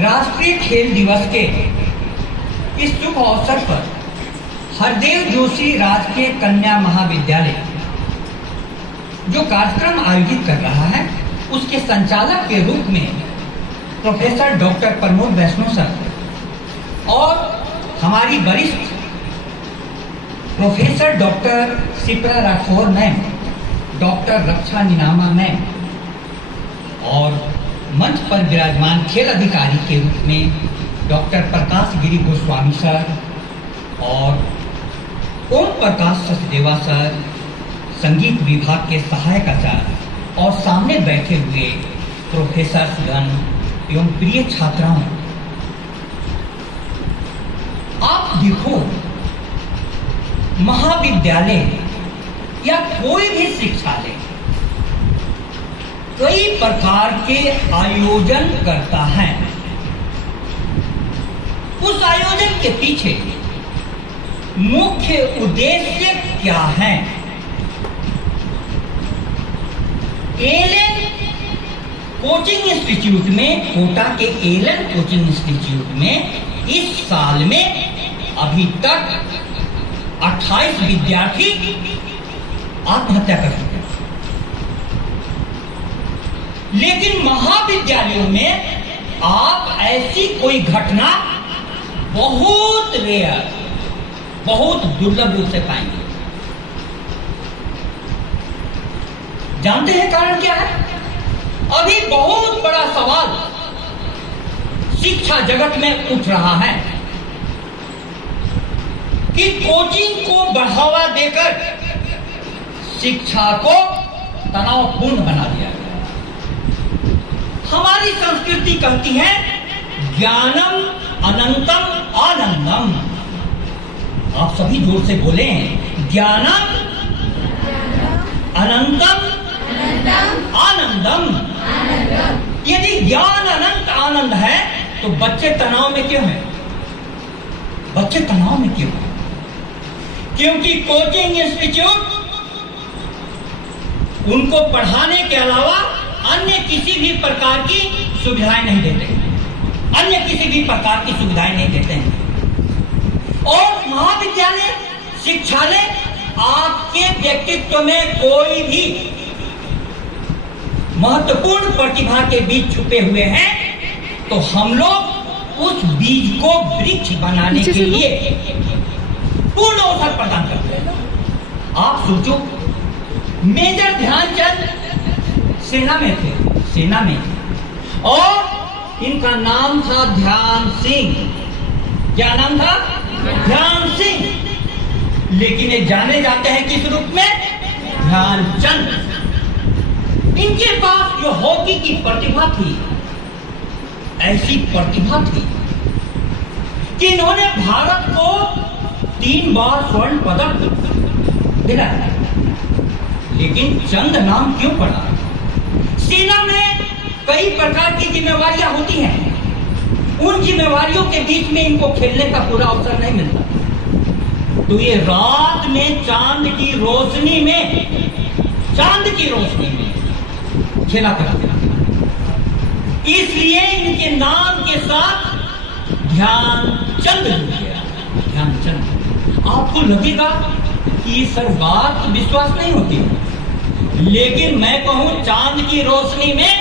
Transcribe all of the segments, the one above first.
राष्ट्रीय खेल दिवस के इस शुभ अवसर पर हरदेव जोशी राजकीय कन्या महाविद्यालय जो कार्यक्रम आयोजित कर रहा है उसके संचालक के रूप में professor doctor Pramod Vaishnav sir और हमारी वरिष्ठ professor doctor Shipra Rathore ma'am, doctor Raksha Ninama ma'am और मंच पर विराजमान खेल अधिकारी के रूप में डॉक्टर प्रकाश गिरी गोस्वामी सर और ओम प्रकाश सचदेवा सर, संगीत विभाग के सहायक आचार्य और सामने बैठे हुए प्रोफेसर गण एवं प्रिय छात्राओं, आप देखो महाविद्यालय या कोई भी शिक्षालय कई प्रकार के आयोजन करता है। उस आयोजन के पीछे मुख्य उद्देश्य क्या है? एलन कोचिंग इंस्टीट्यूट में, कोटा के एलन कोचिंग इंस्टीट्यूट में इस साल में अभी तक 28 विद्यार्थी आत्महत्या कर चुके हैं। लेकिन महाविद्यालयों में आप ऐसी कोई घटना बहुत रेयर, बहुत दुर्लभ रूप से पाएंगे। जानते हैं कारण क्या है? अभी बहुत बड़ा सवाल शिक्षा जगत में उठ रहा है कि कोचिंग को बढ़ावा देकर शिक्षा को तनावपूर्ण बना दिया गया। हमारी संस्कृति कहती है ज्ञानम अनंतम आनंदम। आप सभी जोर से बोले, ज्ञानम अनंतम आनंदम। यदि ज्ञान अनंत आनंद है तो बच्चे तनाव में क्यों हैं? बच्चे तनाव में क्यों हैं? क्योंकि कोचिंग इंस्टीट्यूट उनको पढ़ाने के अलावा अन्य किसी भी प्रकार की सुविधाएं नहीं देते हैं। अन्य किसी भी प्रकार की सुविधाएं नहीं देते हैं। और महाविद्यालय, शिक्षालय आपके व्यक्तित्व में कोई भी महत्वपूर्ण प्रतिभा के बीज छुपे हुए हैं तो हम लोग उस बीज को वृक्ष बनाने के लिए पूर्ण अवसर प्रदान करते हैं। आप सोचो, मेजर ध्यानचंद सेना में थे, सेना में, और इनका नाम था ध्यान सिंह। क्या नाम था? ध्यान सिंह। लेकिन ये जाने जाते हैं किस रूप में? ध्यानचंद। इनके पास जो हॉकी की प्रतिभा थी, ऐसी प्रतिभा थी कि इन्होंने भारत को 3 बार स्वर्ण पदक दिलाया। लेकिन चंद नाम क्यों पड़ा? सेना में कई प्रकार की जिम्मेवारियां होती हैं। उन जिम्मेवारियों के बीच में इनको खेलने का पूरा अवसर नहीं मिलता। तो ये रात में चांद की रोशनी में खेला करते हैं। इसलिए इनके नाम के साथ ध्यानचंद जुड़ गया। ध्यानचंद। आपको लगेगा कि सर बात विश्वास नहीं होती, लेकिन मैं कहूं चांद की रोशनी में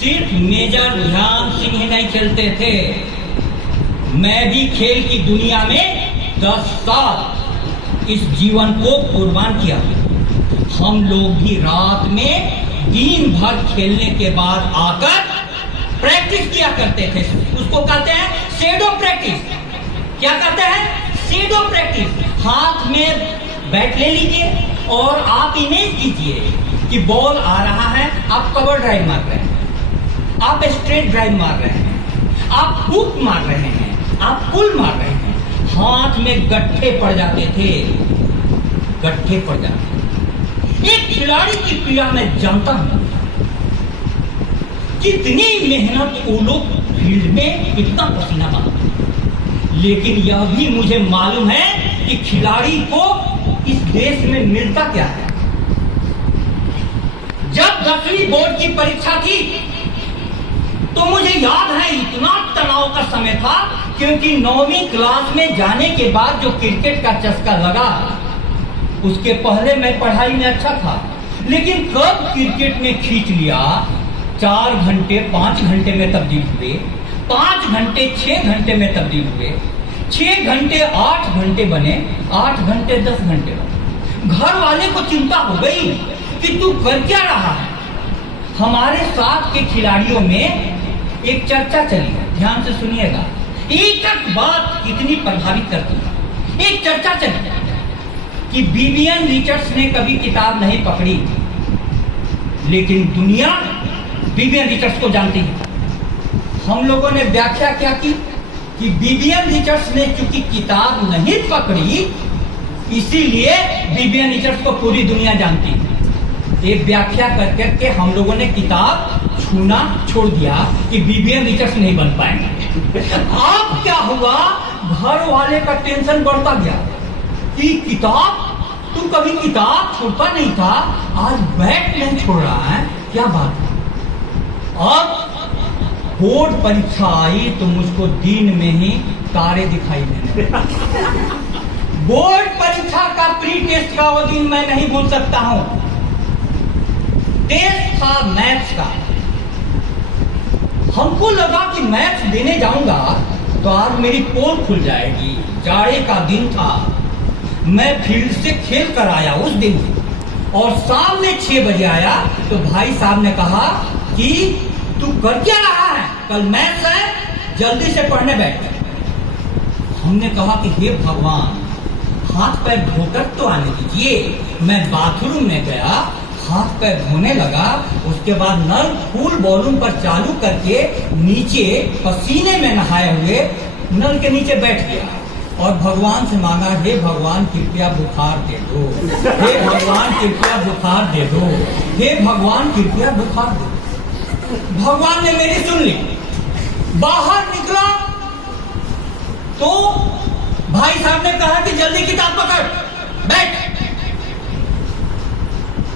सिर्फ मेजर ध्यान सिंह ही नहीं खेलते थे। मैं भी खेल की दुनिया में 10 साल इस जीवन को कुर्बान किया। हम लोग भी रात में दिन भर खेलने के बाद आकर प्रैक्टिस किया करते थे। उसको कहते हैं शैडो प्रैक्टिस। क्या कहते हैं? Shadow practice. हाथ में बैट ले लीजिए और आप इमेज कीजिए कि बॉल आ रहा है, आप कवर ड्राइव मार रहे हैं, आप स्ट्रेट ड्राइव मार रहे हैं, आप हुक मार रहे हैं, आप पुल मार रहे हैं। हाथ में गट्ठे पड़ जाते थे, गट्ठे पड़ जाते थे। एक खिलाड़ी की पीड़ा मैं जानता हूं, कितनी मेहनत वो लोग फील्ड में, कितना पसीना बहाते। लेकिन यह भी मुझे मालूम है कि खिलाड़ी को इस देश में मिलता क्या है। जब 10वीं बोर्ड की परीक्षा थी तो मुझे याद है इतना तनाव का समय था, क्योंकि 9वीं क्लास में जाने के बाद जो क्रिकेट का चस्का लगा, उसके पहले मैं पढ़ाई में अच्छा था, लेकिन कब क्रिकेट में खींच लिया, 4 घंटे 5 घंटे में तब्दील हुए, 5 घंटे 6 घंटे में तब्दील हुए, 6 घंटे 8 घंटे बने, 8 घंटे 10 घंटे बने। घर वाले को चिंता हो गई कि तू कर क्या रहा है। हमारे साथ के खिलाड़ियों में एक चर्चा चली है, ध्यान से सुनिएगा, एक बात कितनी प्रभावित करती है। एक चर्चा चली कि विवियन रिचर्ड्स ने कभी किताब नहीं पकड़ी, लेकिन दुनिया विवियन रिचर्ड्स को जानती है। हम लोगों ने व्याख्या क्या की कि विवियन रिचर्ड्स ने चूंकि किताब नहीं पकड़ी, इसीलिए विवियन रिचर्ड्स को पूरी दुनिया जानती है। ये व्याख्या करके हम लोगों ने किताब छूना छोड़ दिया कि विवियन रिचर्ड्स नहीं बन पाएंगे। अब क्या हुआ, घर वाले का टेंशन बढ़ता गया कि किताब, तू कभी किताब छोड़ता नहीं था, आज बैट नहीं छोड़ रहा है, क्या बात है। अब बोर्ड परीक्षा आई तो मुझको दिन में ही तारे दिखाई देने। बोर्ड परीक्षा का प्री टेस्ट का वो दिन मैं नहीं भूल सकता हूं। टेस्ट था मैथ्स का। हमको लगा कि मैथ्स देने जाऊंगा तो आज मेरी पोल खुल जाएगी। जाड़े का दिन था, मैं फील्ड से खेल कर आया उस दिन, और शाम में 6 बजे आया तो भाई साहब ने कहा कि तू कर क्या रहा है, कल मैथ्स है, जल्दी से पढ़ने बैठ। हमने कहा कि हे भगवान, हाथ पैर धोकर तो आने दीजिए। मैं बाथरूम में गया, हाथ पैर धोने लगा, उसके बाद नल फुल वॉल्यूम पर चालू करके नीचे पसीने में नहाए हुए नल के नीचे बैठ गया और भगवान से मांगा, हे भगवान कृपया बुखार दे दो, हे भगवान कृपया बुखार दे दो, हे भगवान कृपया बुखार दे दो। भगवान ने मेरी सुन ली। बाहर निकला तो भाई साहब ने कहा कि जल्दी किताब पकड़, बैठ।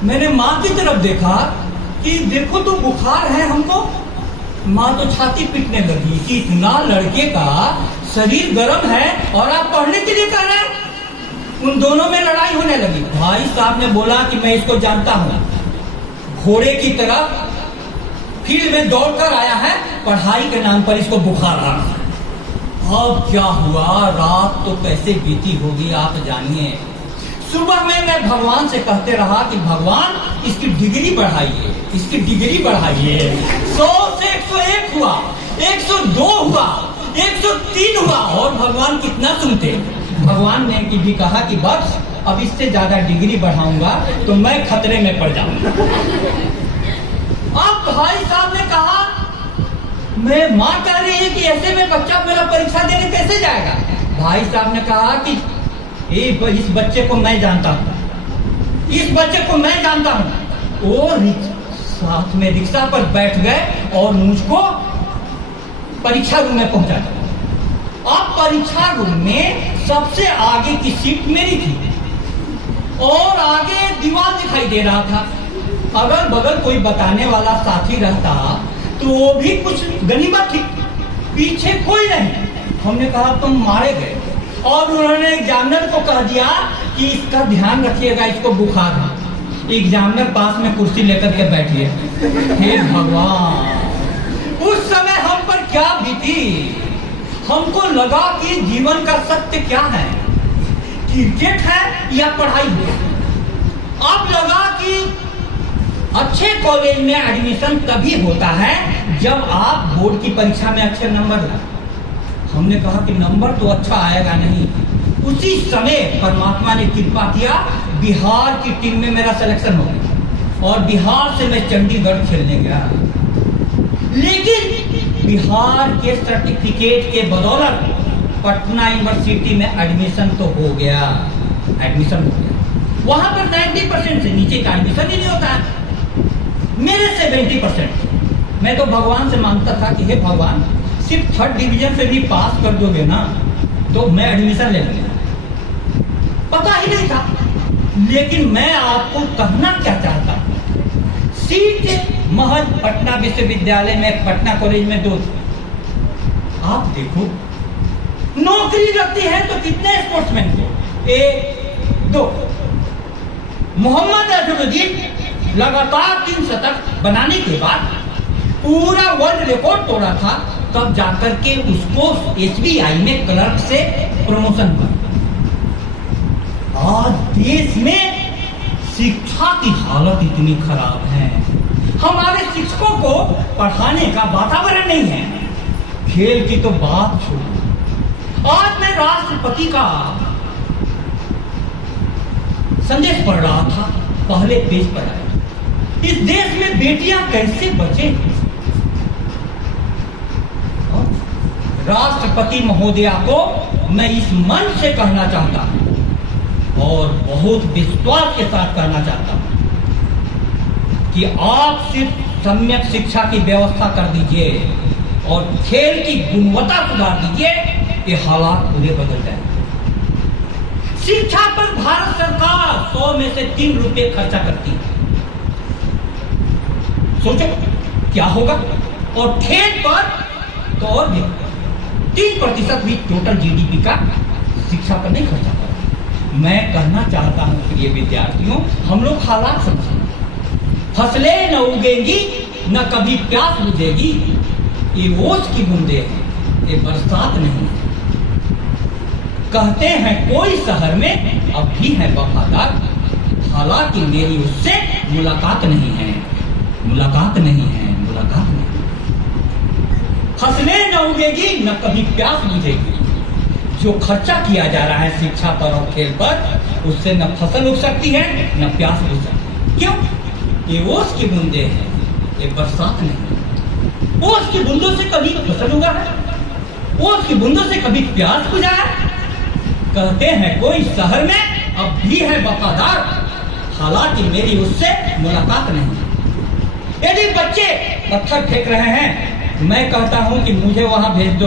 मैंने माँ की तरफ देखा कि देखो तो बुखार है हमको। माँ तो छाती पीटने लगी कि इतना लड़के का शरीर गर्म है और आप पढ़ने के लिए कह रहे हैं। उन दोनों में लड़ाई होने लगी। भाई साहब ने बोला कि मैं इसको जानता हूं, घोड़े की तरह फील्ड में दौड़कर आया है, पढ़ाई के नाम पर इसको बुखार आ रहा है। अब क्या हुआ, रात तो कैसे बीती होगी आप जानिए। सुबह में मैं भगवान से कहते रहा कि भगवान इसकी डिग्री बढ़ाइए, इसकी डिग्री बढ़ाइए। 100 से 101 हुआ, 102 हुआ, 103 हुआ, और भगवान कितना सुनते। भगवान ने भी कहा कि बस अब इससे ज्यादा डिग्री बढ़ाऊंगा तो मैं खतरे में पड़ जाऊंगा। अब भाई साहब ने कहा, मैं माँ कह रही है कि ऐसे में बच्चा मेरा परीक्षा देने कैसे जाएगा। भाई साहब ने कहा कि इस बच्चे को मैं जानता हूँ, इस बच्चे को मैं जानता हूँ। वो साथ में रिक्शा पर बैठ गए और मुझको परीक्षा रूम में पहुंचा दिया। अब परीक्षा रूम में सबसे आगे की सीट मेरी थी और आगे दीवार दिखाई दे रहा था। अगल बगल कोई बताने वाला साथी रहता तो वो भी कुछ गनीमत थी, पीछे कोई नहीं। हमने कहा तुम मारे गए, और उन्होंने एग्जामिनर को कह दिया कि इसका ध्यान रखिएगा, इसको बुखार है। एग्जामिनर पास में कुर्सी लेकर के बैठिए। हे भगवान, उस समय हम पर क्या बीती। हमको लगा कि जीवन का सत्य क्या है, क्रिकेट है या पढ़ाई है। अब लगा कि अच्छे कॉलेज में एडमिशन तभी होता है जब आप बोर्ड की परीक्षा में अच्छे नंबर लाए। हमने कहा कि नंबर तो अच्छा आएगा नहीं। उसी समय परमात्मा ने कृपा किया, बिहार की टीम में मेरा सिलेक्शन हो गया और बिहार से मैं चंडीगढ़ खेलने गया। लेकिन बिहार के सर्टिफिकेट के बदौलत पटना यूनिवर्सिटी में एडमिशन तो हो गया, एडमिशन हो गया। वहां पर 90% से नीचे का एडमिशन ही नहीं होता है। मेरे 70%। मैं तो भगवान से मांगता था कि हे भगवान, सिर्फ 3rd डिवीजन से भी पास कर दोगे ना तो मैं एडमिशन ले लूंगा। पता ही नहीं था। लेकिन मैं आपको कहना क्या चाहता हूं, सीट महज पटना विश्वविद्यालय में, पटना कॉलेज में 2 थे। आप देखो, नौकरी लगती है तो कितने स्पोर्ट्समैन को? 1, 2। मोहम्मद अजहरुद्दीन लगातार 3 शतक बनाने के बाद पूरा वर्ल्ड रिकॉर्ड तोड़ा था, तब जाकर के उसको SBI में क्लर्क से प्रमोशन हुआ। आज देश में शिक्षा की हालत इतनी खराब है, हमारे शिक्षकों को पढ़ाने का वातावरण नहीं है। खेल की तो बात छोड़ो। आज मैं राष्ट्रपति का संदेश पढ़ रहा था, पहले पेज पर आया, इस देश में बेटियां कैसे बचे। राष्ट्रपति महोदया को मैं इस मंच से कहना चाहता हूं, और बहुत विश्वास के साथ कहना चाहता हूं, कि आप सिर्फ सम्यक शिक्षा की व्यवस्था कर दीजिए और खेल की गुणवत्ता सुधार दीजिए, ये हालात पूरे बदल जाएंगे। शिक्षा पर भारत सरकार 100 में से 3 रुपए खर्चा करती है। सोचो क्या होगा। और खेल पर तो और भी 3% भी टोटल GDP का शिक्षा पर नहीं खर्चा करता। मैं कहना चाहता हूं प्रिय विद्यार्थियों, हम लोग हालात समझें। फसलें न उगेंगी, न कभी प्यास बुझेगी, ये ओस की बूंदे हैं, ये बरसात नहीं है। कहते हैं कोई शहर में अब भी है वफादार, हालांकि मेरी उससे मुलाकात नहीं है, मुलाकात नहीं है, मुलाकात नहीं। फसलें न उगेगी, न कभी प्यास बुझेगी। जो खर्चा किया जा रहा है शिक्षा पर और खेल पर, उससे न फसल उग सकती है, न प्यास बुझ सकती है। क्यों? ये ओस की बूंदे हैं, ये बरसात नहीं। ओस की बूंदों से कभी फसल उगा है, ओस की बूंदों से कभी प्यास बुझा है। कहते हैं कोई शहर में अब भी है वफादार, हालांकि मेरी उससे मुलाकात नहीं। यदि बच्चे पत्थर फेंक रहे हैं, मैं कहता हूं कि मुझे वहां भेज दो।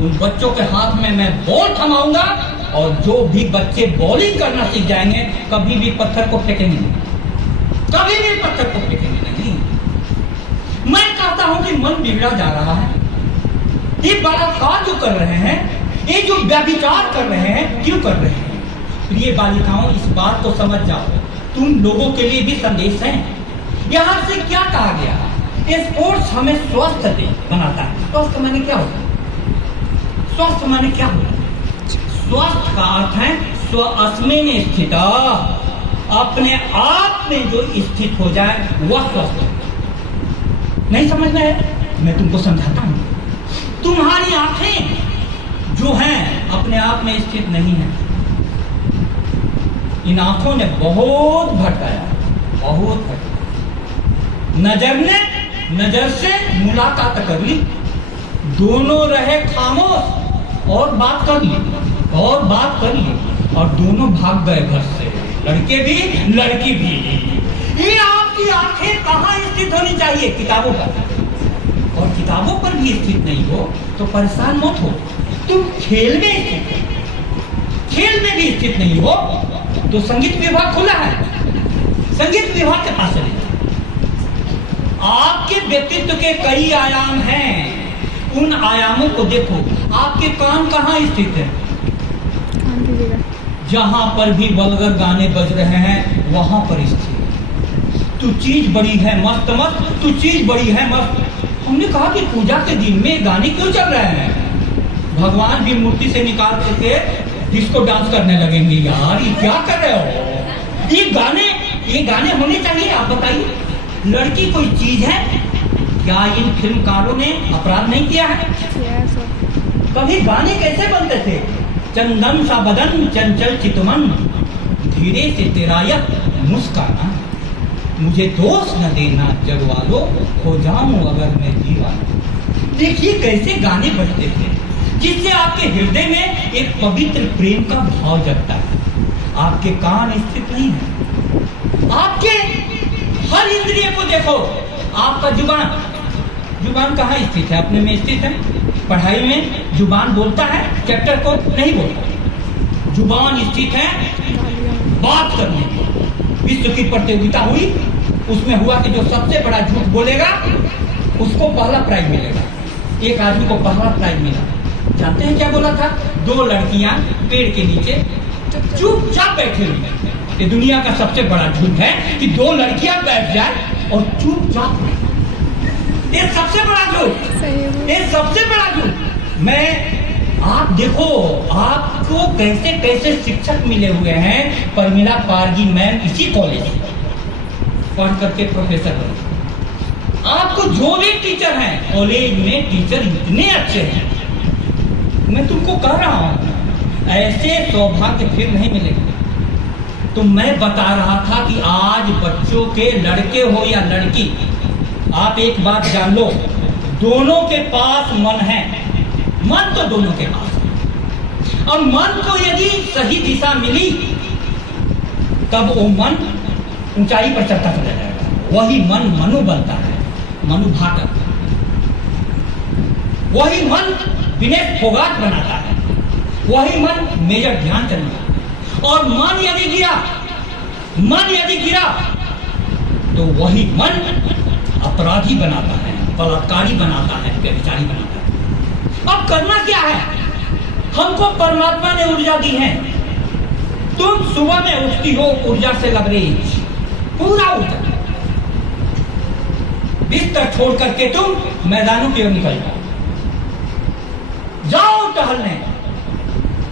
उन बच्चों के हाथ में मैं बॉल थमाऊंगा, और जो भी बच्चे बॉलिंग करना सीख जाएंगे, कभी भी पत्थर को फेंकेंगे नहीं, कभी भी पत्थर को फेंकेंगे नहीं। मैं कहता हूं कि मन बिगड़ा जा रहा है। ये बलात्कार जो कर रहे हैं, ये जो व्यभिचार कर रहे हैं, क्यों कर रहे हैं? प्रिय बालिकाओं, इस बात को समझ जाओ, तुम लोगों के लिए भी संदेश है। यहां से क्या कहा गया? स्पोर्ट्स हमें स्वस्थ बनाता है। स्वस्थ माने क्या होता है? स्वस्थ माने क्या होता है? स्वस्थ का अर्थ है स्वअस्मिन् स्थित, अपने आप में जो स्थित हो जाए वह स्वस्थ है। नहीं समझ में है? मैं तुमको समझाता हूं। तुम्हारी आंखें जो हैं अपने आप में स्थित नहीं है। इन आंखों ने बहुत भटकाया, बहुत भटकाया। नजर ने नजर से मुलाकात कर ली, दोनों रहे खामोश और बात कर ली, और बात कर ली, और दोनों भाग गए घर से, लड़के भी लड़की भी। ये आपकी आंखें कहाँ स्थित होनी चाहिए? किताबों पर। और किताबों पर भी स्थित नहीं हो तो परेशान मत हो, तुम खेल में स्थित हो। खेल में भी स्थित नहीं हो तो संगीत विभाग खुला है, संगीत विभाग के पास चले। आपके व्यक्तित्व के कई आयाम हैं, उन आयामों को देखो। आपके कान कहाँ स्थित है? जहां पर भी वल्गर गाने बज रहे हैं वहां पर स्थित। तू चीज बड़ी है मस्त मस्त, तू चीज बड़ी है मस्त। हमने कहा कि पूजा के दिन में गाने क्यों चल रहे हैं? भगवान भी मूर्ति से निकाल करके डिस्को डांस करने लगेंगे। यार ये क्या कर रहे हो? ये गाने होने चाहिए। आप बताइए, लड़की कोई चीज है क्या? इन फिल्मकारों ने अपराध नहीं किया है? कभी गाने कैसे बनते थे? चंदन सा बदन चंचल चितमन, धीरे से तेरा यह मुस्काना, मुझे दोष न देना जग वालों, हो जाऊं अगर मैं दीवाना। देखिए कैसे गाने बजते थे, जिससे आपके हृदय में एक पवित्र प्रेम का भाव जगता है। आपके कान स्थित नहीं है, आपके हर इंद्रिय को देखो। आपका जुबान कहाँ स्थित है? अपने में स्थित है। पढ़ाई में जुबान बोलता है, चैप्टर को नहीं बोलता। जुबान स्थित है बात करने की। विश्व की प्रतियोगिता हुई, उसमें हुआ कि जो सबसे बड़ा झूठ बोलेगा उसको पहला प्राइज मिलेगा। एक आदमी को पहला प्राइज मिला। जानते हैं क्या बोला था? 2 लड़कियां पेड़ के नीचे चुपचाप बैठी हुई। ये दुनिया का सबसे बड़ा झूठ है कि 2 लड़कियां बैठ जाए और चुपचाप। ये सबसे बड़ा झूठ, ये सबसे बड़ा झूठ। मैं आप देखो, आपको कैसे कैसे शिक्षक मिले हुए हैं। परमिला पारगी मैम इसी कॉलेज पढ़ करके प्रोफेसर बने। आपको जो भी टीचर हैं कॉलेज में, टीचर इतने अच्छे हैं। मैं तुमको कह रहा हूं ऐसे सौभाग्य फिर नहीं मिलेगा। तो मैं बता रहा था कि आज बच्चों के, लड़के हो या लड़की, आप एक बात जान लो, दोनों के पास मन है। मन तो दोनों के पास है। और मन को यदि सही दिशा मिली तब वो मन ऊंचाई पर चढ़ता चला जाएगा। वही मन मनु बनता है, मनु भाकर। वही मन विनेश फोगाट बनाता है। वही मन मेजर ध्यानचंद। और मन यदि गिरा तो वही मन अपराधी बनाता है, बलात्कारी बनाता है, व्यभिचारी बनाता है। अब करना क्या है? हमको परमात्मा ने ऊर्जा दी है। तुम सुबह में उठती हो ऊर्जा से लबरेज, पूरा ऊर्जा। बिस्तर छोड़ करके तुम मैदानों की ओर निकल जाओ, टहलने।